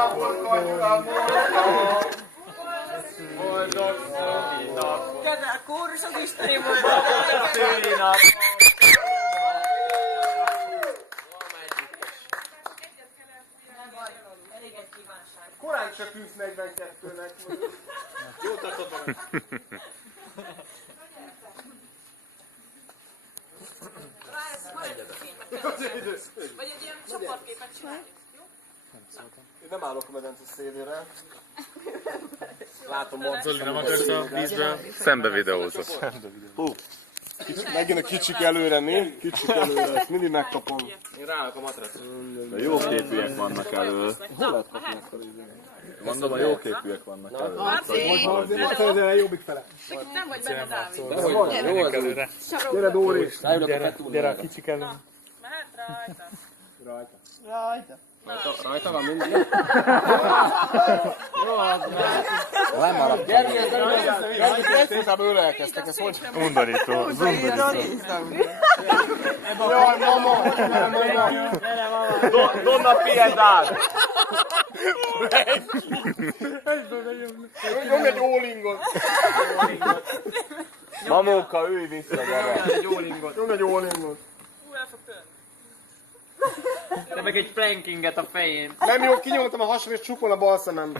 Ából kanyar, Boldog szülinapot! Kedvel kórusok isteni volt! Boldog szülinapot! korán se tűz 42-nek. Jól tartod magad! Vagy egy ilyen csoportképet csináljuk. Én nem állok a medence szélére. Látom Marci. Zoli, nem akarsz a vízbe? Szembe videózott. Megint a kicsik előre, mi? Kicsik előre, ezt mindig megkapom. Én ráállok a matracra. De jó képűek vannak elől. Hol lehet kapni akkor Mondom, a jó képűek vannak elől. Most az jobbik fele. Nem vagy benne, Dávid. Menjünk előre. Gyere Dóri! Gyere a kicsik elő. Mehet rajta. Rajta. Rajta van minden? Lemaradt. Gyerünk, inkább őle elkezdtek, ez hogy? Undorító. Jaj, mama! Donna Piedad! Nyomj egy all-ingot! Mamóka, ülj vissza, gyere! Egy ólingot. Nyomj egy all-ingot! Hú, el fog törni. De meg egy plankinget a fején. Nem jó, kinyomtam a hasam és csukol a bal szemem.